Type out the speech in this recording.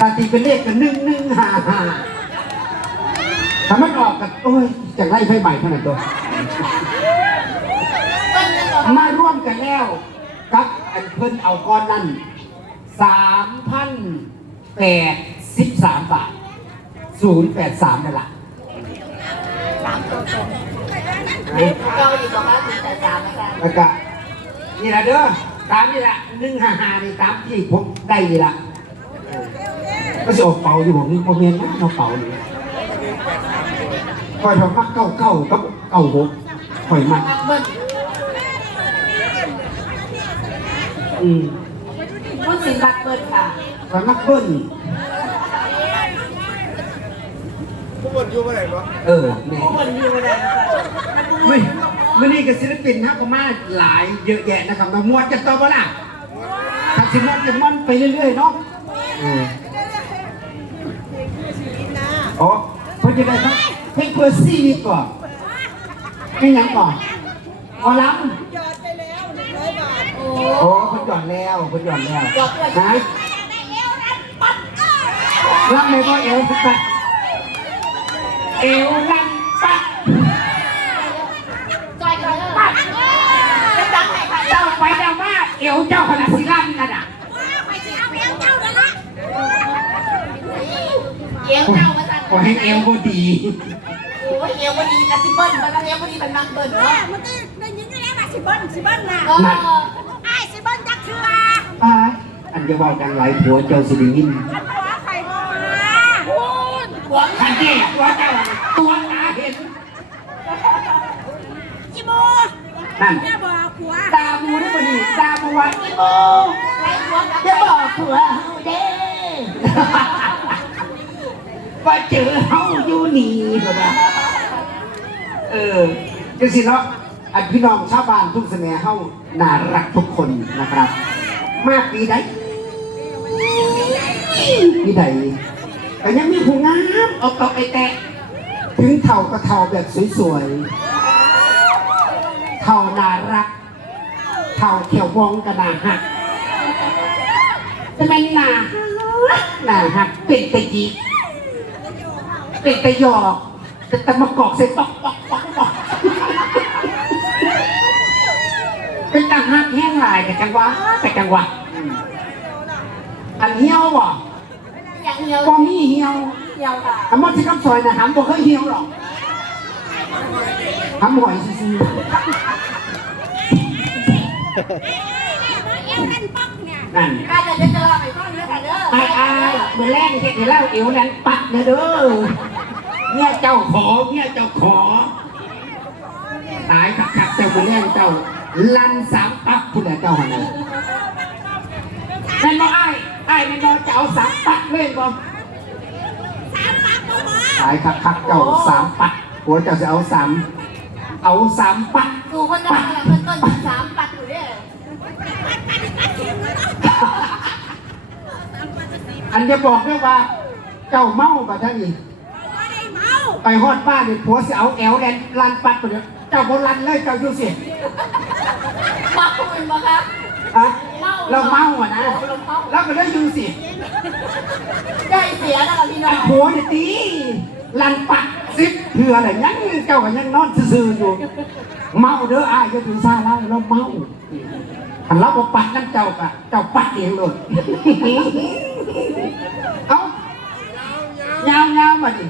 ตาตีเป็นเลขกันหนึ่งหนึ่งห้าห้าถ้ามันออกกันโอ้ยจะไล่ไฟใหม่เท่านั้นตัวเบิ้ลกันก่อนมาร่วมกันแล้วกับอันเพิ่นเอาก้อนนั่นสามพันแปดสิบสามบาทศูนย์แปดสามนั่นแหละเกาอยู่ตรงนั้นถึงแต่สามนะคะแล้วก็นี่ละเด้อตามนี่ละหนึ่งห้าห้านี่ตามที่ผมได้นี่ละเออ ก็จะออกเป่าอยู่บอกนี่โมเมนต์นะเราเป่าอยู่คอยทำมักเก้าเก้ากับเก้าหกคอยมักนักเบิ้ลอืมพูดสินนักเบิ้ลค่ะคอยมักเบิ้ลทุกคนอยู่เมื่อไหร่วะเออแน่เบิ้ลอยู่ไม่ได้นะคะไม่ไม่นี่กับศิลปินนะก็มาหลายเยอะแยะนะครับมามวดกันต่อบ่ล่ะทักสิมอนกันมันไปเรื่อยๆเนาะเอออ๋อเพิ่น จะได้ครับเพลงเพอร์ซี่นี่ก่อนเพลงหยังก่อนหมอลำโอ้โอ้เพิ่นหย่อนแล้วเพิ่นหย่อนแล้วยอดเลยฮะรับเลยบ่เอวปัดเอวลันปัดจอยกันเลยจะดังไหนคะเจ้าไปเจ้ามาเอวเจ้าขนาดสิลันนั่นน่ะ เอี้ยงเจ้ามาสั่น ขอให้เอวบ่ดีโอ้ยเอี้ยงวันนี้กับสิเบิ้ลมาแล้วเอี้ยงวันนี้เป็นนักเบิ้ลเอเนาะอมันก็ได้ยินอยู่แล้วว่าสิเบิ้ลสิเบิ้ลน่ะเออไอ้ายสิเบิ้ลจักเทืออ่าอันจะบอกกันหลายผัวเจ้าสิได้ยินมันขอไข่บ่มาหวงคันเจ้ตัวเจ้าตัวตาเห็นอีโมนั่นอย่าบอกผัวตาบูได้บ่ดีตาบูว่าอีโมไอ้หวงกับอย่าบอกผัวเฮาเด้ ว่าเจอเฮาอยู่นี่บ่ว่าเออจังสิเนาะอันพี่น้องชาวบ้านทุกสมัยเฮาน่ารักทุกคนนะครับ มาปีใดปีใดแต่ยังมีผู้งามเอาตอกไอแตะถึงเท่าก็เท่าแบบสวยๆ เท่าน่ารัก เท่าเขียววองก็น่าหักจะเป็นน่าฮักน่าหักเป็นตะยี เป็นตะหยอก แต่ตะมากอกใส่ปอกปอกปอกปอกเป็นต่างหักแห้งหลายแต่จังหวะแต่จังหวะอันเหี่ยวบ่อย่างเดียวบ่มีเหี่ยวเดียวค่ะคำว่าที่คำซอยนะหำบ่เคยเหี่ยวหรอกหำหอยซื่อนั่นกเนี่ยๆนั่นอาจจะจะเจอไปฟังด้วยค่ะเด้อไอ้ไอ้เมื่อแรกเห็นเล่าเอวนั้นปักเด้อ เด้อเนี่ยเจ้าขอเนี่ยเจ้าขอ ตายขักขักเจ้าเมื่อแรกเจ้า ลันสามปักคุณแหละเจ้าหันนะนั่นบ่ไอ้ไอ้นั่นบ่จะเอาสามปักเลยบ่สามปักบ่หมอตายขักขักเจ้าสามปักหัวเจ้าจะเอาสามเอาสามปักดูคนจะมาแล้วเพิ่นต้นสามปัดอยู่เนี่ยปักทิ้งแล้วเนาะอันจะบอกด้วยว่า เจ้าเมาปะท่านอีกบ่ได้เมา ไปฮอดบ้านเนี่ยผัวสิเอาแอวแลนลันปัดไปเดี๋ยวเจ้าบนลันเลยเจ้าอยู่สิเมาเป็นบ่ครับอะเมาเราเมาอะนะเราเมาแล้วก็เลยอยู่สิได้เสียนะคะพี่น้อไอ้งผัวเนี่ยตีลันปัดซิบเพื่ออะไรยังเจ้าก็ยังนอนซื่อๆอยู่ เมาเด้ออ้ายก็ถือซาเล่าเราเมาหันเราบอปัดนั่นเจ้าปะเจ้าปัดเองเลยเอ้ายาวๆมาดิ